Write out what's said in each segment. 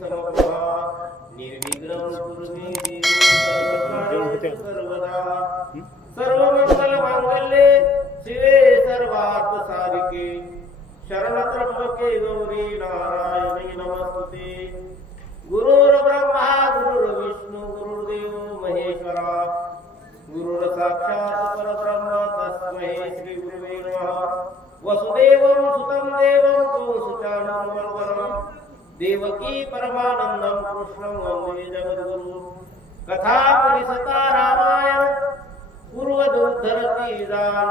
समप्रभा निर्विघ्नं कुरु मे देवी सर्वदा सर्वमंगल मांगल्ये शिवे सर्वार्थ साधिके शरणत्र्यंबके गौरी नारायणी नमस्तुते गुरुर्ब्रह्मा गुरुर्विष्णु गुरुर्देवो महेश्वरा गुरुर साक्षात् परब्रह्म तस्मै श्री गुरुवे नमः वसुदेवं सुतं देवं कौसुचानंदवर्धनं देवकी परमानंदं कृष्णं वन्दे जगद्गुरु कथा परिसता रामायण पूर्वदुद्धरति जान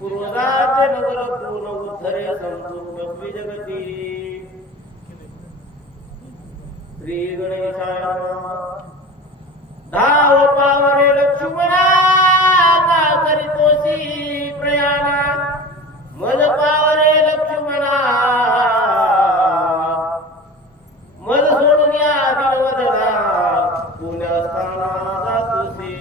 पूर्वदाच नवलपूर्ण उद्धरे संपूर्ण विजगती श्री गणेशाय नमः धाव पावरे लक्ष्मणा का करितोसी प्रयाण मल पावरे लक्ष्मणा मल सोडून या दिलवदना पुण्यस्थाना जातुसे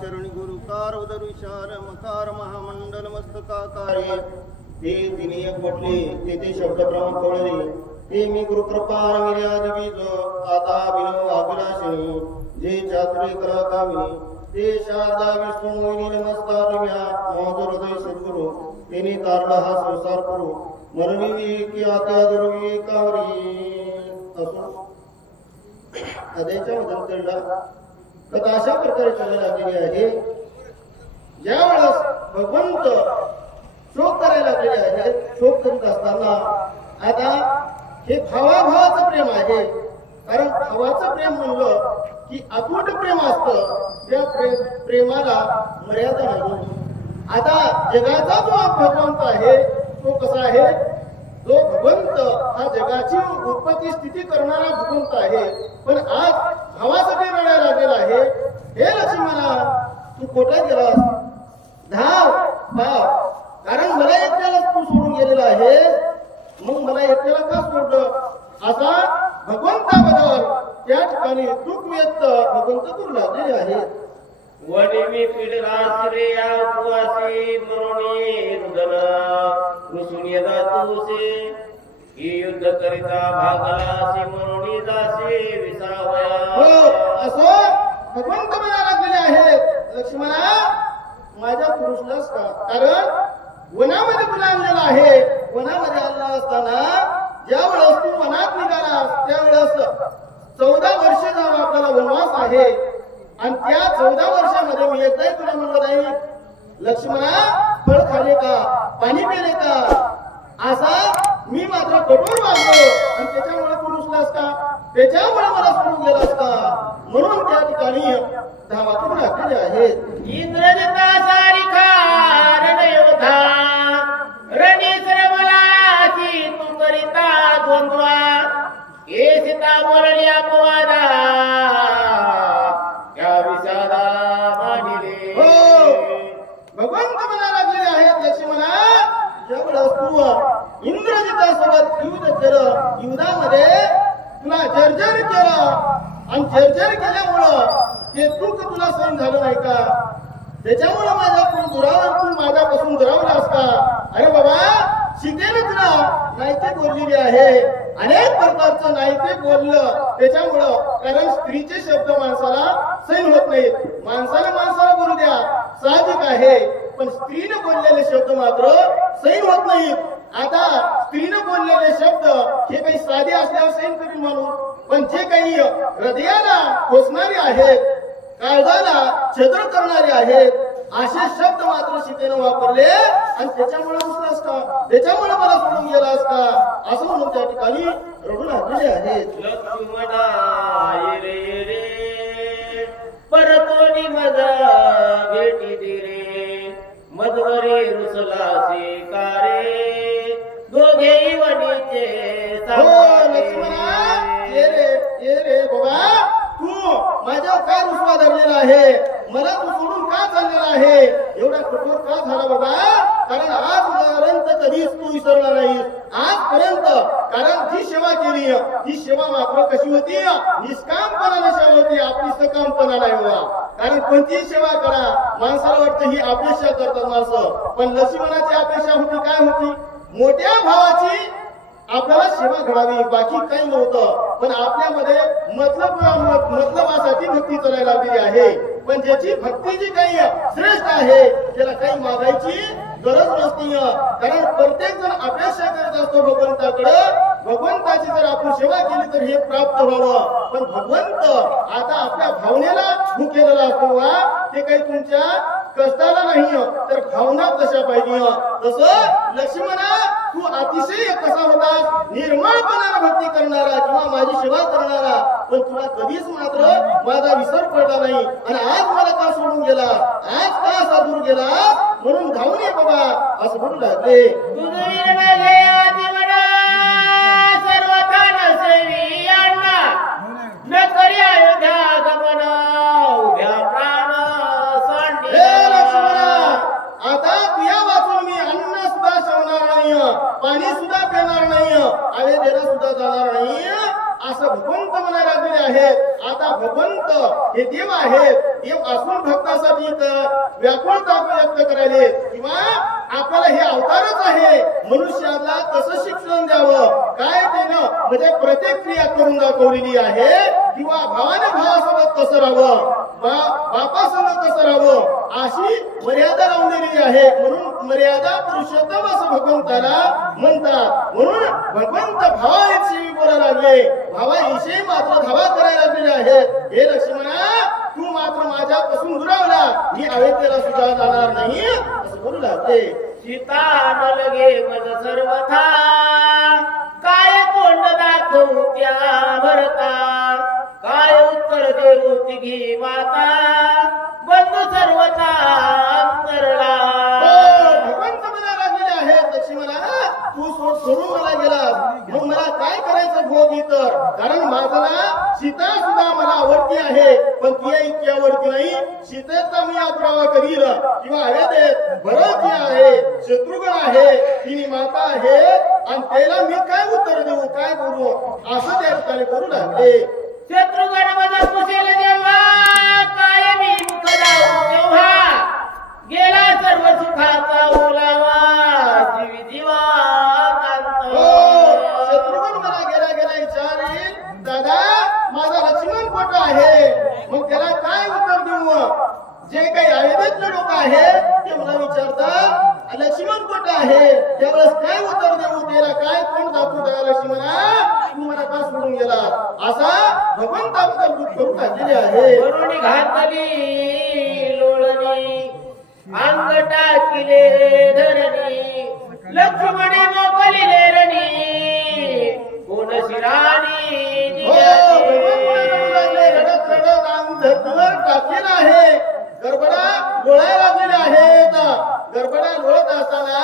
चरणी गुरुकार उदर विशाल मकार महामंडल मस्तकाकारे ते तिने एक म्हटले ते शब्द ब्रह्म कळले ते मी गुरुकृपा निर्यादिबीज आता विनो अभिलाषिणी जे चातुर्य कला कामिनी ते शारदा विष्णू मोहिनी नमस्कार म्या मोज हृदय सद्गुरु तेने तारला हा संसार करू मरणी की आता दुर्वी कावरी असो अदेच्या मदतीला कथा अशा प्रकारे चालू लागलेली आहे ज्यावेळेस भगवंत शोक करायला लागलेले आहेत शोक करीत असताना आता हे भावाभावाचं प्रेम आहे कारण भावाचं प्रेम म्हणलं की अतूट प्रेम असतं त्या प्रेमाला मर्यादा नाही आता जगाचा जो भगवंत आहे तो कसा आहे जो भगवंत हा जगाची उत्पत्ती स्थिती करणारा भगवंत आहे पण आज भावासाठी रडायला लागलेला आहे हे लक्ष्मणा तू कोठे गेलास धाव भाव कारण मला एकट्याला तू सोडून गेलेला आहे मग मला एकट्याला का सोडलं असा भगवंताबद्दल त्या ठिकाणी दुःख व्यक्त भगवंत करू लागलेले आहेत वडी मी पिडला श्रे या उपवासी मरोणी रुदन रुसून यदा तुसे ही युद्ध करिता भागलासी मरोणी जासे विसावया हो असं भगवंत म्हणायला लागलेले आहेत लक्ष्मणा माझ्या पुरुषलाच का कारण वनामध्ये तुला आणलेला आहे वनामध्ये आणला असताना ज्या वेळेस तू वनात निघालास त्यावेळेस 14 वर्ष झाला आपल्याला वनवास आहे आणि त्या 14 वर्षामध्ये मी एकदाही तुला म्हणलं नाही लक्ष्मणा फळ खाले का पाणी पिले का असा मी मात्र कठोर वागलो आणि त्याच्यामुळे तू रुसलास का त्याच्यामुळे मला सोडून गेलास का म्हणून त्या ठिकाणी धावा करून लागलेले आहेत इंद्रजिता सारिका रणयोधा रणेश्वर मलाची तू करिता द्वंद्वा हे सीता बोलली अपवादा या विषादा मानिले हो भगवंत म्हणायला लागलेले आहेत लक्ष्मणा ज्यावेळेस तू इंद्रजितासोबत युद्ध केलं युद्धामध्ये तुला जर्जर केलं आणि जर्जर केल्यामुळं ते दुःख तुला सहन झालं नाही का त्याच्यामुळे माझ्यापासून दुरावलास का अरे बाबा सीतेने तुला नाही ते बोललेली आहे अनेक प्रकारचं नाही ते बोललं त्याच्यामुळं कारण स्त्रीचे शब्द माणसाला सहन होत नाहीत माणसाला बोलू द्या साहजिक आहे पण स्त्रीने बोललेले शब्द मात्र सहन होत नाहीत आता स्त्रीने बोललेले शब्द हे काही साधे असल्यावर सहन करील म्हणून पण जे काही हृदयाला खोचणारे आहेत काळजाला छेदन करणारे आहेत असे शब्द मात्र सीतेने वापरले आणि त्याच्यामुळे रुसलास का त्याच्यामुळे मला सोडून गेलास का असं म्हणून त्या ठिकाणी रडू लागलेले आहेत लक्ष्मणा ये रे परतोडी मजा भेटी दे रे मधवरे रुसलासे कारे दोघे वनीचे हो लक्ष्मणा ये रे बाबा तू माझ्यावर काय रुसवा धरलेला आहे मला तू सोडून का चाललेला आहे एवढा कठोर का झाला बाबा कारण आजपर्यंत कधीच तू विसरला नाहीस आजपर्यंत कारण जी सेवा केली ती सेवा मात्र कशी होती निष्कामपणाने सेवा होती आपली सकामपणा नाही बाबा कारण कोणतीही सेवा करा माणसाला वाटतं ही अपेक्षा करतात माणसं पण लक्ष्मणाची अपेक्षा होती काय होती मोठ्या भावाची आपल्याला सेवा घडावी, बाकी काही नव्हतं. पण आपल्यामध्ये मतलबासाठी भक्ती चालायला लागलेली आहे. पण ज्याची भक्ती जी काही श्रेष्ठ आहे त्याला काही मागायची गरज नसती. कारण प्रत्येक जण अपेक्षा करत असतो भगवंताकडे, भगवंताची जर आपण सेवा केली तर हे प्राप्त व्हावं. पण भगवंत आता आपल्या भावनेला भुकेलेला असतो. ते काही तुमच्या कष्टाला नाही तर भावना तशा पाहिजे. तसं लक्ष्मणा तू अतिशय कसा होता निर्मळपणाने भक्ती करणारा किंवा माझी सेवा करणारा, पण तुला कधीच मात्र माझा विसर पडला नाही. आणि आज मला का सोडून गेला, आज का असा दूर गेला, म्हणून धावून ये बाबा असं म्हणू लागले. आता तुया वाचून मी अन्न सुद्धा शिवणार नाही, पाणी सुद्धा पिणार नाही, अयोध्येला सुद्धा जाणार नाही असं भगवंत म्हणायला लागलेले आहेत. आता भगवंत हे देव आहेत, देव असून भक्तासाठी व्याकुळता व्यक्त करायले किंवा आपल्याला हे अवतारच आहे. मनुष्याला कसं शिक्षण द्यावं काय त्यानं म्हणजे प्रत्येक क्रिया करून दाखवलेली आहे. किंवा भावाने भावासोबत कसं राहावं, बापासोबत कसं राहावं अशी मर्यादा लावलेली आहे. म्हणून मर्यादा पुरुषोत्तम असं भगवंताला म्हणतात. म्हणून भगवंत भावाविषयी बोलायला लागले, भावाविषयी मात्र धावा करायला लागलेले आहेत. हे लक्ष्मणा तू मात्र माझ्यापासून दुरावला, मी अयोध्येला सुद्धा जाणार नाही असं बोलू लागते. सीता न लगे मज सर्वथा, काय तोंड दाखवू त्या भरता, काय उत्तर देऊ तिघी माता, बंधू सर्वथा अंतरला. भगवंत मला लागलेले आहेत लक्ष्मणा तू सोडून मला गेला, मग मला काय करायचं भोग इतर. कारण माझला सीता सुद्धा मला आवडती आहे, पण ती इतकी आवडती नाही. सीतेचा मी आग्रह करील किंवा अयोध्येत भरत आहे, शत्रुघ्न आहे, तिने माता आहे, आणि त्याला मी काय उत्तर देऊ काय बोलू असं त्या ठिकाणी करू लागले. शत्रुघ्न माझा कुशल जेव्हा, काय मी मुख जाऊ तेव्हा, गेला सर्व सुखाचा ओलावा, जीवी जीवा शत्रुघ्न मला गेला विचारेल दादा माझा लक्ष्मण कुठं आहे, मग त्याला काय उत्तर देऊ. जे काही अयोध्येतले लोक आहेत ते मला विचारतात लक्ष्मण कुठं आहे, त्यावेळेस काय उत्तर देऊ, त्याला काय कोण दाखवू त्या लक्ष्मणा तू मला का सोडून गेला असा भगवंताबद्दल दुःख करू टाकलेले आहे. वरुणी घातली लोळणी, अंग टाकिले धरणी, लक्ष्मणे मोकलिले रणी, कोण शिराणी रडत रडत अंग धरतीवर टाकलेला आहे. गरबडा लोळायला लागलेले आहेत. गरबडा लोळत असताना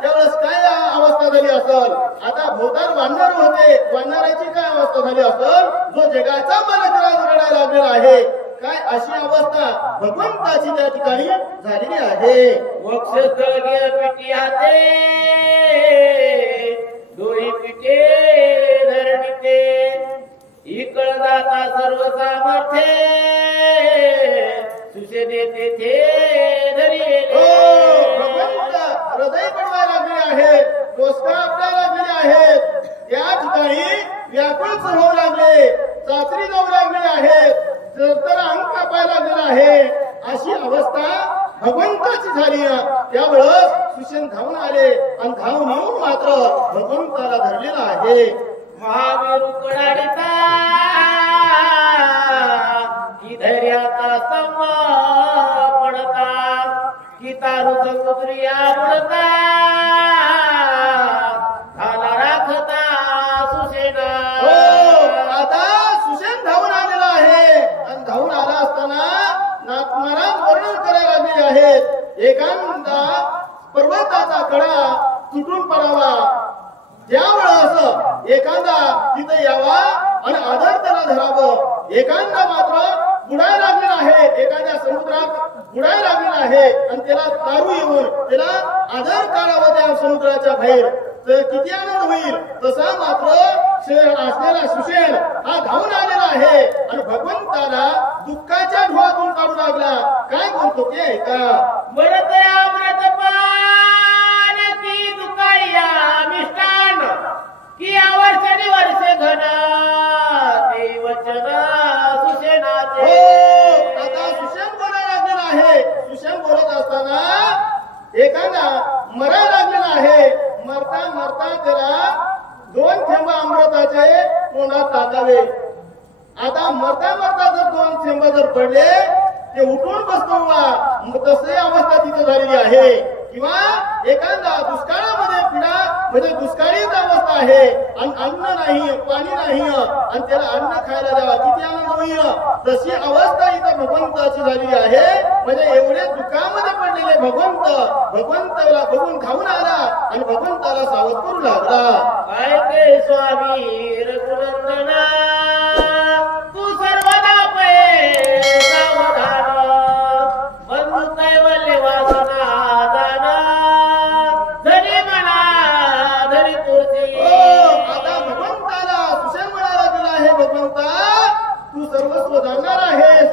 त्यावेळेस काय अवस्था झाली असेल. आता भोवताल वानर होते, वानराची काय अवस्था झाली असेल. जो जगाचा मालक रडायला लागलेला आहे. काय अशी अवस्था भगवंताची त्या ठिकाणी झालेली आहे. वक्षस्थळ गे पिटी हाते, डोळी पिटे धरणीते, इकळ जाता सर्व सामर्थ्ये, सुशेने तेथे धरिले. भगवंत हृदय पडवायला लागले आहेत, डोसका आपल्याला लागलेले आहेत. त्या ठिकाणी व्याकुळ होऊ लागले, चाचणी जाऊ लागलेले आहेत, तर अंग कापायला लागलेला आहे. अशी अवस्था भगवंताची झाली. त्यावेळेस सुशेन धावून आले आणि धावून येऊन मात्र भगवंताला धरलेला आहे. महावीर कडाडीचा की धैर्याचा स्तंभ पडता, की तारू समुद्रिया पडता, झाला राखता सुसेना. आता सुशेन धावून आलेला आहे आणि धावून आला असताना महाराज वर्णन करायला लागलेले आहेत. एखादा पर्वताचा कडा तुटून पडावा, त्यावेळेस एखादा तिथे यावा आणि आदर त्याला धरावं. एखादा मात्र बुडायला लागलेला आहे, एखाद्या समुद्रात बुडायला लागलेला आहे आणि त्याला तारू येऊन त्याला आदर काढावा त्या समुद्राच्या बाहेर, तर किती आनंद होईल. तसा मात्र असलेला सुशेन हा धावून आलेला आहे आणि भगवंताला दुःखाच्या ढोळातून काढू लागला. काय बोलतो ते ऐका. मरत अमृत पान की दुकाळिया मिष्टान, की वर्षे घना ते वचना सुसेनाचे. आता सुषेण बोलायला लागलेला आहे. सुषेण बोलत असताना एकाला मरायला लागलेला आहे. मरता मरता त्याला 2 थेंब अमृताचे तोंडात टाकावे. आता मरता मरता जर 2 थेंब जर पडले ते उठून बसतो मग तशी अवस्था तिथे झालेली आहे. किंवा एखादा दुष्काळामध्ये पिढा म्हणजे दुष्काळीच अवस्था आहे आणि अन्न नाही पाणी नाही आणि त्याला अन्न खायला द्यावा किती आनंद होईल. तशी अवस्था इथं भगवंताची झालेली आहे. म्हणजे एवढे दुःखामध्ये पडलेले भगवंताला बघून खाऊन आला आणि भगवंताला सावध करू लागला. काय ते स्वामी रघुनंदना तू सर्वदा पै सावधान बंधू कैवल्य वासना दाना धरी म्हणा धरी तुळशी. आता भगवंताला सुषेण म्हणायला गेला आहे. भगवंता तू सर्वस्व जाणणार आहेस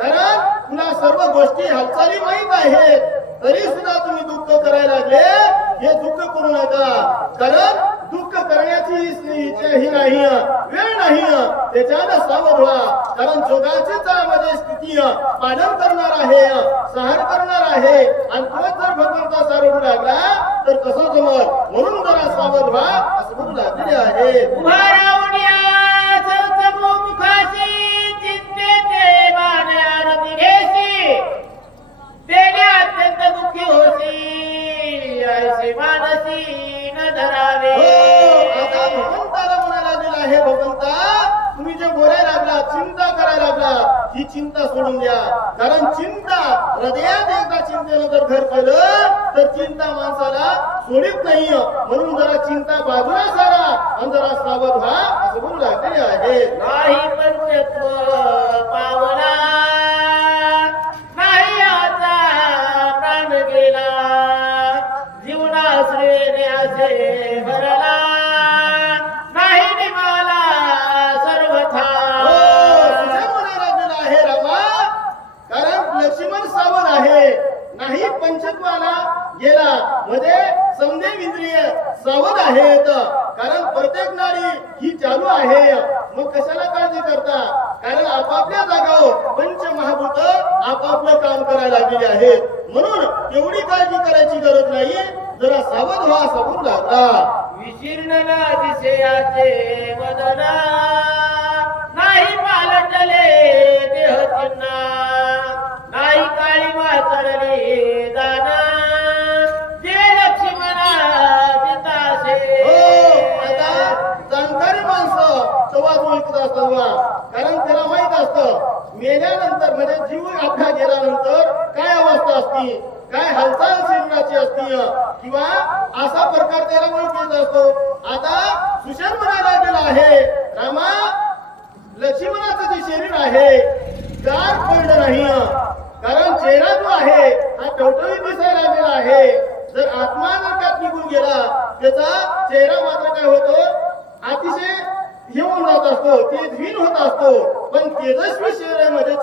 कारण तुला सर्व गोष्टी हालचाली माहीत आहेत. तरी सुद्धा तुम्ही दुःख करायला लागले. हे दुःख करू नका कारण दुःख करण्याची ही नाही वेळ नाही. त्याच्यानं सावध व्हा कारण जोगाची म्हणजे स्थिती पालन करणार आहे सहन करणार आहे आणि तो जर भगवंता सारवू लागला तर कसं जमल. म्हणून जरा सावध व्हा असं म्हणू लागलेले आहे. उभा राहून या चौथमो मुखाशी चिंतेचे बाण आरती घेशी देणे अत्यंत दुःखी होती ऐसे मानसी न धरावे. आता भगवंताला म्हणायला लागलेला आहे. भगवंता तुम्ही जे बोलायला लागला चिंता करायला लागला ही चिंता सोडून द्या कारण चिंता हृदयात एकदा चिंतेनं जर घर केलं तर चिंता माणसाला सोडित नाही. म्हणून जरा चिंता बाजूला सारा आणि जरा सावध व्हा असं म्हणू लागलेले आहे. नाही पंचत्व पावला नाही आता प्राण गेला जीवनाश्रयेने असे भरला नाही निघाला सर्वथा. सुषेण म्हणायला लागलेला आहे रामा कारण लक्ष्मण सावध आहे. नाही पंचत्वाला गेला म्हणजे समदेव इंद्रिय सावध आहेत कारण प्रत्येक नाडी ही चालू आहे. मग कशाला काळजी करता कारण आपापल्या जागावर पंचमहाभूत आपापलं काम करायला लागलेले आहेत. म्हणून एवढी काळजी करायची गरज नाही. जरा सावध व्हा समोर लागला. विशीर्ण दिसेयाचे वदना नाही पालटले देह चिन्हा नाही काळी वाचडले दाना जे लक्ष्मणा जितासे. आता जाणकारी माणसं तेव्हा तो ऐकत असतात कारण त्याला माहित असतं मेल्यानंतर म्हणजे जीव आपला गेल्यानंतर काय अवस्था असती काय हालचाल शरीराची असती किंवा असा प्रकार त्याला ओळखत असतो. आता सुषेण म्हणायला गेला आहे रामा लक्ष्मणाचं जे शरीर आहे गार पडलं नाही कारण चेहरा जो आहे हा टवटवीत दिसायला लागलेला आहे. जर आत्मा जर का निघून गेला त्याचा चेहरा मात्र काय होतो अतिशय हे होऊन जात असतो तेजहीन होत असतो. पण तेजस्वी शरीरामध्ये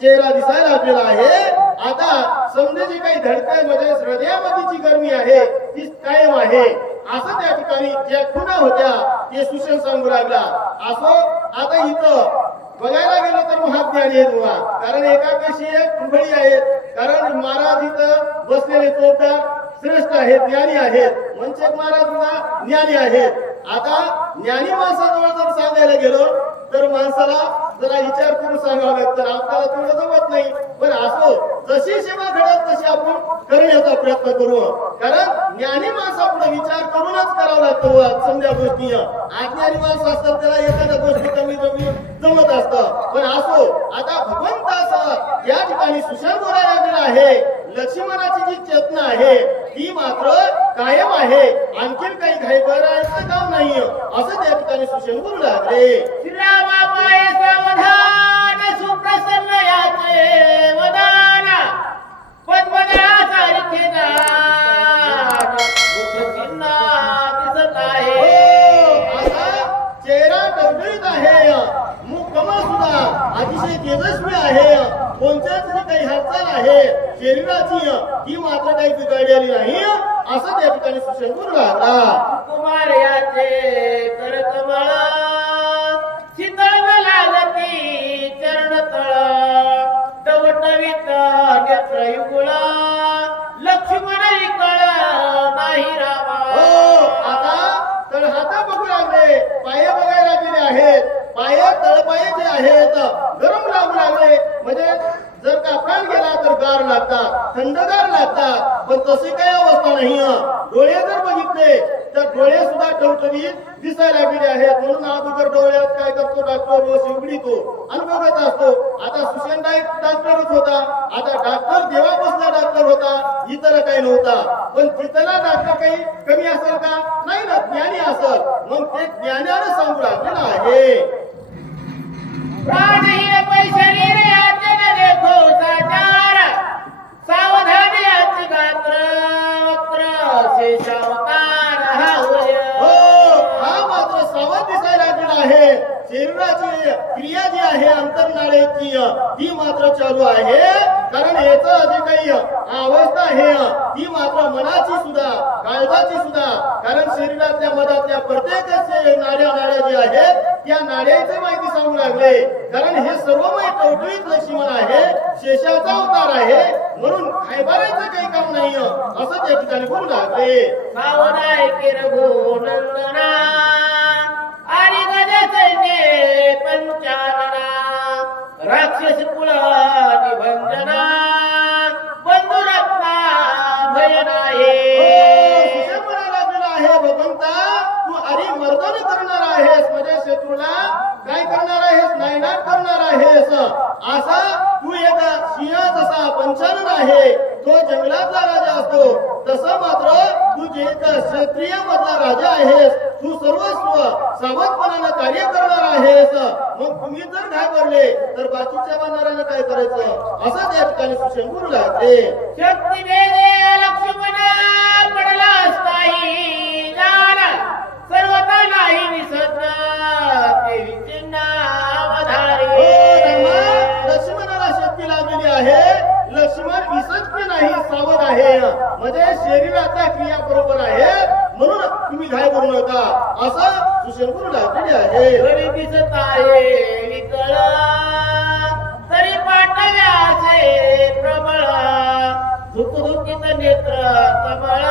चेहरा दिसायला लागलेला आहे. आता समजे जी काही धडकन म्हणजे हृदयामध्ये जी गरमी आहे ती कायम आहे असं त्या ठिकाणी ज्या खुणा होत्या ते सुषेण सांगू लागला. असो आता इथं बघायला गेलं तर महाज्ञानी आहेत बघा कारण एकापेक्षी एक कुंभळी आहेत कारण महाराज इथं बसलेले चोपदार श्रेष्ठ आहेत ज्ञानी आहेत. मनचेक महाराज सुद्धा ज्ञानी आहेत. आता ज्ञानी माणसाजवळ जर सांगायला गेलो तर माणसाला जरा विचार करून सांगावं लागतं आपल्याला थोडं जमत नाही. पण असो जशी सेवा घडत तशी आपण करण्याचा प्रयत्न करू कारण ज्ञानी माणसापुढे विचार करूनच करावं लागतं समजा गोष्टी. अज्ञानी माणसं असतात त्याला एखाद्या गोष्टी कमी जमत असतं. पण असो आता भगवंताचं या ठिकाणी सुषेण बोलायला लागलेला आहे. लक्ष्मणाची जी चेतना आहे ती मात्र कायम आहे. आणखीन काही घाई करायचं काम नाही असं त्या ठिकाणी सुषेण बोलू लागले. श्रीरामापाय सावधान सुप्रसन्न याचे वदाना पद्मदळासारखे दान मुखचिन्ह दिसत आहे. आता चेहरा टवटवीत आहे मुख कमळ सुद्धा अतिशय तेजस्वी आहे. कोणत्याच काही हालचाल आहे शरीराची ती मात्र काही बिघडलेली नाही असं त्या ठिकाणी सुशेण बोलू लागला. कुमार याचे करकमळ शीतळ लागती चरणतळ टवटवीत नेत्र युगुळ लक्ष्मण विकळ नाही रामा. हो, आता तळहात बघू लागले, पाय बघायला गेले आहेत, पाय तळपाय जे आहेत गरम लागू लागले. म्हणजे जर कापडात गेला तर गार लागतात, थंडगार लागतात, पण तशी काही अवस्था नाही. डोळे जर बघितले तर डोळे सुद्धा टवटवीत दिसायला गेले आहेत. म्हणून अगोदर डोळ्यात काय करतो डॉक्टर रोज उघडीतो आणि बघत असतो. आता सुशेण डॉक्टरच होता, आता डॉक्टर देवापासला डॉक्टर होता, इतर काही नव्हता. पण तिथला डॉक्टर काही कमी असेल का? नाही ना, ज्ञानी असेल. मग ते ज्ञानाने सांगू लागलेलं आहे. प्राणहीन पै शरीर याचे न देखो साचार सावधान याचे गात्र वक्र शेषावतार हा होय. हो, हा मात्र सावध दिसायला लागलेला आहे. शरीराची क्रिया जी आहे अंतर्नाळीची ती मात्र चालू आहे. कारण याचं जे काही अवस्था आहे ती मात्र मनाची सुद्धा काळजाची सुद्धा. कारण शरीरातल्या मधातल्या प्रत्येक नाड्या जे आहेत त्या नाड्याची माहिती सांगू लागले. कारण हे सर्वमय टवटवीत लक्ष्मण आहे, शेषाचा अवतार आहे, म्हणून खायबारायचं काही काम नाही असं त्या ठिकाणी बोलू लागले. सावधाय की रघुनंदना आणि गज सैन्ये पंचानना राक्षस कुळ निभंजना बंधुरत्ना भय नाही. सुशेण म्हणायला लागलेला आहे, भगवंता तू मर्दन करणार आहेस, म्हणजे शत्रूला काय करणार आहेस, नायनाट करणार आहेस. असा तू एक सिंह जसा पंचानन आहे तो जंगलातला राजा असतो, तसं मात्र तू जे एक क्षत्रिय मधला राजा आहेस, तू सर्वस्व सावधपणानं कार्य करणार आहेस. मग तुम्ही जर घाबरले तर बाकीच्या बांधणाऱ्याने काय करायचं असं त्या ठिकाणी सुशेण बोलू लागले. शक्ती वेदे लक्ष्मण पडला असताही जाण सर्वता नाही विसरला देवी चिन्हावधारी. लक्ष्मणाला शक्ती लागलेली आहे, लक्ष्मण विसर्ग नाही, सावध आहे. म्हणजे शरीराच्या क्रिया बरोबर आहे, म्हणून तुम्ही घाय करू नका असं सुशेण बोलू लागलेले आहे. घरी दिसत आहे विकळ तरी पाठव्याचे प्रबळ धुकधुकीत नेत्र कमळ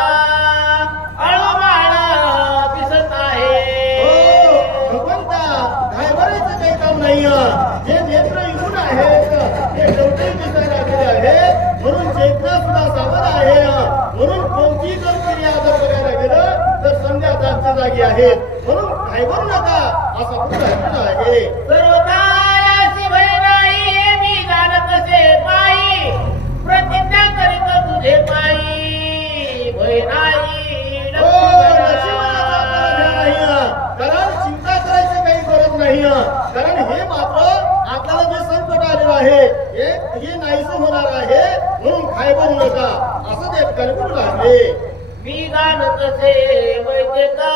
अळूबाळ दिसत आहे. भगवंता घाबरायचं काही काम नाही. जे नेत्र इथून आहेत ते टवटवीत दिसायला लागलेले आहे, म्हणून चेतना सुद्धा सावध आहे. म्हणून कोणती जर क्रिया जर बघायला गेलं तर संध्या जागच्या जागी आहेत, म्हणून घाबरू नका असा पुढे आहे. सर्वदायाची भय नाही हे मी जाणत असे पायी प्रतिज्ञा करीत तुझे पायी भय नाही. कारण चिंता करायची काही गरज नाही. कारण हे मात्र आपल्याला जे संकट आलेलं आहे हे नाहीसं होणार आहे, म्हणून घाबरू नका असं त्या ठिकाणी बोलू लागले. मी जाणत असे वैद्यका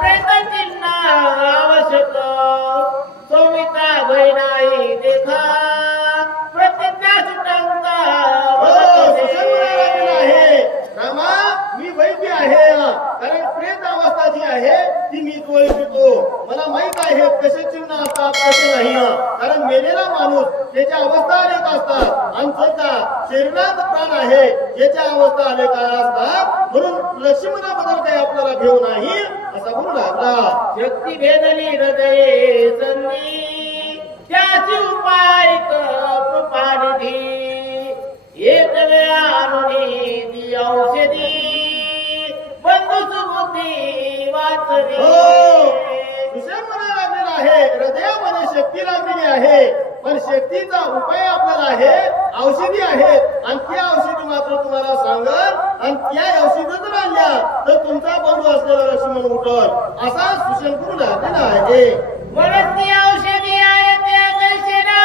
प्रेत चिन्ह आवश्यक सौमिता भय नाही देखा प्रतिज्ञा सुटंका आहे. रामा मी वैद्य आहे, कारण प्रेत अवस्था जी आहे ती मी ओळखतो. मला माहित आहे कसे चिन्ह असतात कसे नाही. कारण मेलेला माणूस त्याच्या अवस्था अनेक असतात आणि स्वतः शरीरात प्राण आहे याच्या अवस्था अनेक असतात, म्हणून लक्ष्मणाबद्दल काही आपल्याला भेव नाही असा बोलू लागला. शक्ती भेदली हृदये संधी त्याची उपाय कृपानिधी एक वेळा आणून दी औषधी बंधू सुबुद्धी वाचली. सुशेण म्हणायला लागलेला आहे, हृदयामध्ये शक्ती लागलेली आहे, पण शक्तीचा उपाय आपल्याला आहे, औषधी आहेत आणि त्या औषधी मात्र तुम्हाला सांगल. आणि त्या औषधी जर आणल्या तर तुमचा बंधू असलेला लक्ष्मण उठल असा सुशेण बोलू लागलेला आहे. म्हणून ती औषधी आहे त्या कैसेना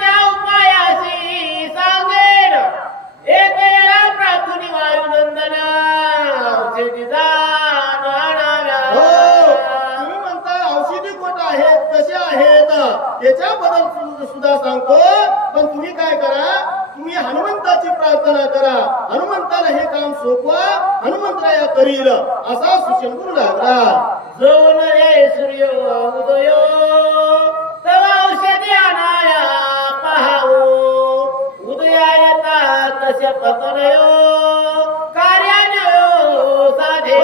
त्या उपायाशी सांगेन एक वेळा प्रार्थनी वायुनंदन औषधी जाण आणाव्या. तुम्ही म्हणता औषधी कोट आहेत कसे आहेत त्याच्याबद्दल सुद्धा सांगतो, पण तुम्ही काय करा, तुम्ही हनुमंताची प्रार्थना करा. नका, हनुमंताला हे काम सोपवा, हनुमंतराया करील असा सूचन करू लागला. जाऊन रे सूर्य उदय तव औषधी आणाया पहावो, उदया येता कसे पतनयो कार्यान्यो साधे.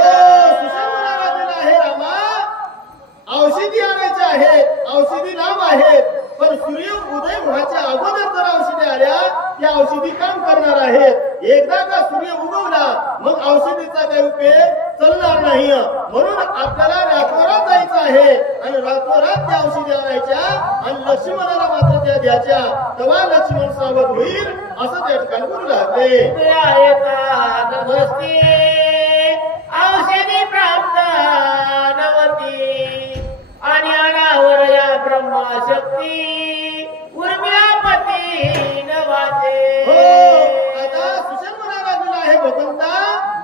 सुषम म्हणाला हे रामा, औषधी आणायचे आहेत, औषधी लांब आहेत, पण सूर्य उदय होण्याच्या अगोदर जर औषधी आल्या त्या औषधी काम करणार आहेत. एकदा का सूर्य उगवला मग औषधीचा काही उपयोग चालणार नाही. म्हणून आपल्याला रातोरात जायचं आहे आणि रातोरात त्या औषधी आणायच्या आणि लक्ष्मणाला मात्र त्या द्यायच्या, तेव्हा लक्ष्मण सावध होईल असं त्या ठिकाणी बोलू लागले. औषधी प्राप्त नवती आणि अनावर या ब्रह्मशक्ती उर्मिलापती नवाते. हो, आता सुषम म्हणायला गेला आहे भगवंता,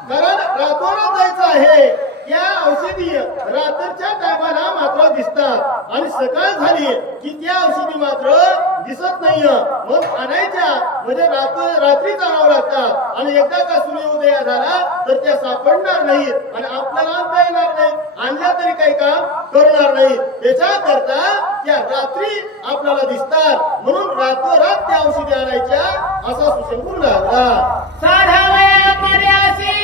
कारण रातोरात जायचं आहे. या औषधी रात्रीच्या टायमाला मात्र दिसतात आणि सकाळ झाली की त्या औषधी मात्र दिसत नाही. मग आणायच्या म्हणजे रात्री आणावं लागतात आणि एकदा का सूर्योदय झाला तर त्या सापडणार नाहीत आणि आपल्याला आणता येणार नाही, आणल्या तरी काही काम करणार नाही. त्याच्याकरता त्या रात्री आपल्याला दिसतात, म्हणून रातोरात त्या औषधी आणायच्या असा सूचन करू लागला. साधावया पर्यासी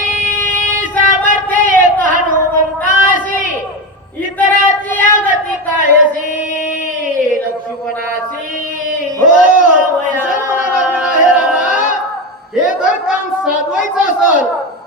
सामर्थ्य एक हनुमंतासी, इतराची गती कायसी लक्ष्मणासी. हे जर काम साधवायचं असेल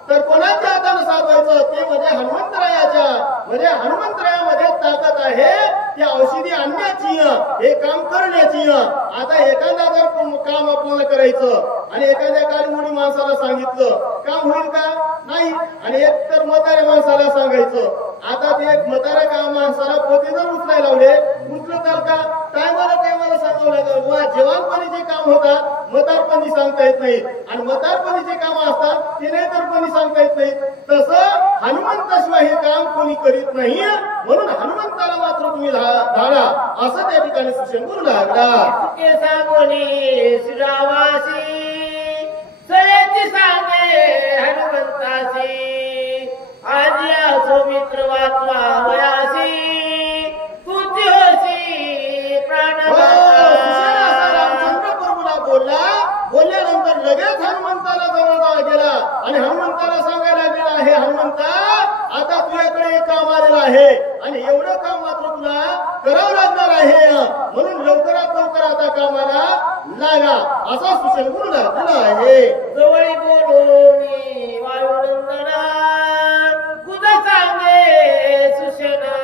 तर कोणाच्या हाताने साधवायचं, ते म्हणजे हनुमंतरायाच्या. म्हणजे हनुमंतरायामध्ये ताकद आहे त्या औषधी आणण्याची, हे काम करण्याची. आता एखादा जर काम आपल्याला करायचं आणि एखाद्या काळीमुडी माणसाला सांगितलं, काम होईल का? नाही. आणि एक तर म्हाताऱ्या माणसाला सांगायचं. आता ते एक म्हाताऱ्या का माणसाला पोते जर उचलायला लावले, उचलताल का? टायमाला सांगावं लागेल. वा, जवानपणी जे काम होतात म्हातारपणी सांगता येत नाही आणि म्हातारपणी जे काम असतात ते नंतरपणी सांगता येत नाही. तसं हनुमंताशिवाय हे काम कोणी करीत नाही, म्हणून हनुमंताला मात्र तुम्ही धाडा असं त्या ठिकाणी सूचन करू लागला. ते सांगोनी श्रीरावासी सयची सांगे हनुमंतासी, आज या सौमित्र वाचवा वयासी तुझी होसी प्राणदाता. रामचंद्र प्रभूला बोलल्यानंतर लगेच हनुमंताला जवळ गेला आणि हनुमंताला सांगायला गेला, हे हनुमंता, आता तुझ्याकडे एक काम आलेलं आहे आणि एवढं काम मात्र तुला करावं लागणार आहे, म्हणून लवकरात लवकर आता कामाला लागा असा सूचन करू लागला आहे. जवळी बोलूनी वायुनंदना कुद सांगे सुशना,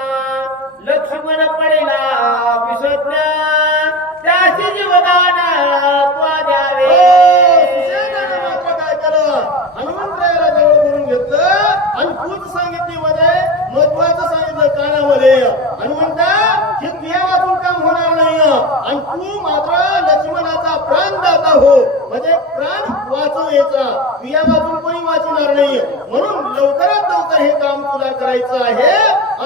लक्ष्मण पडेला विसज्ञ त्याची जीवदान त्वा द्यावे. सुशेनाने मात्र काय केलं, हनुमंतरायाला जवळ बोलून घेतलं आणि पूज सांगितली मध्ये महत्वाचं सांगितलं कानामध्ये, हनुमंता, हे तुझ्या वाचून काम होणार नाही आणि तू मात्र लक्ष्मणाचा प्राणदाता हो, म्हणजे प्राण वाचवायचा. तुझ्या वाचून कोणी वाचणार नाही, म्हणून लवकरात लवकर हे काम तुला करायचं आहे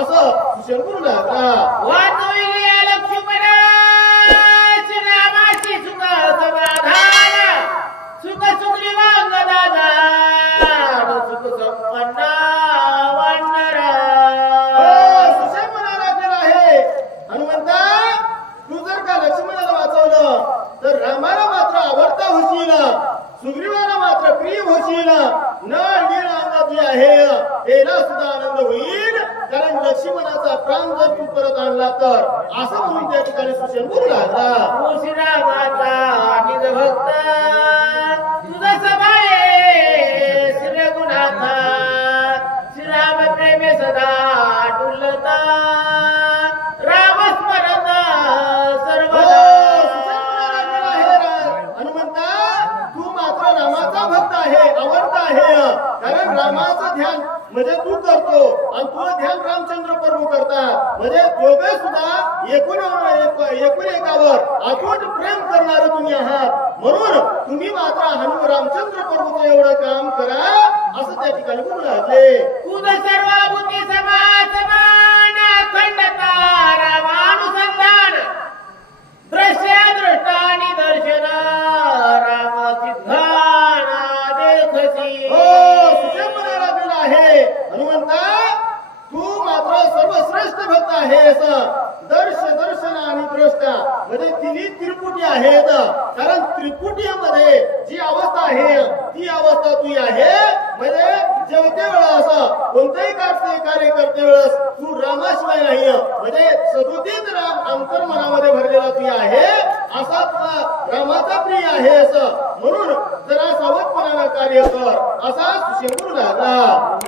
असं सूचन करू लागला. वाचविली लक्ष्मणा श्रीरामाची सुख समाधान, सुख सुग्रीवांग दादा सुख संपन्न वानरा. सुषम म्हणायला गेला आहे, हनुमंता, तू जर का लक्ष्मणाला वाचवलं तर रामाला मात्र आवडता होशील, सुग्रीवाला मात्र प्रिय होशील, न नीळ अंग जे आहे त्याला सुद्धा आनंद होईल, कारण लक्ष्मणाचा प्राण जर तू परत आणला तर असं म्हणून त्या ठिकाणी सूचन करू लागला. श्रीरामाचा निज भक्त तुझा सभाये श्रीगुणाचा, श्रीराम प्रेमे सदा डुलता राम स्मरत सर्वदा. हनुमंता, तू मात्र रामाचा भक्त आहे, आवडता आहे, कारण रामाचं ध्यान म्हणजे तू करतो आणि तुझं ध्यान रामचंद्र प्रभू करतात, म्हणजे दोघे सुद्धा एकूण एकावर अतूट प्रेम करणारे तुम्ही आहात, म्हणून तुम्ही मात्र रामचंद्र प्रभूचं एवढं काम करा असं त्या ठिकाणी बोलू लागले. तुझ सर्व बुद्धी समान अखंडता रामानुसंधान, दृश्य दृष्टानी दर्शन राम सिद्धाना दे. दर्शन आणि द्रष्टा म्हणजे तिन्ही त्रिपुटी आहेत. कारण त्रिपुटीमध्ये जी अवस्था आहे ती अवस्था तू आहे. म्हणजे जेवते वेळेस कोणतेही कार्य करते वेळेस तू रामाशिवाय नाही. म्हणजे सदोदित राम अंतर्मनामध्ये भरलेला तू आहे. असा तुला रामाचा प्रिय आहेस. म्हणून जरा सावधपणानं कार्य कर असा सुशेंगुरू लागला.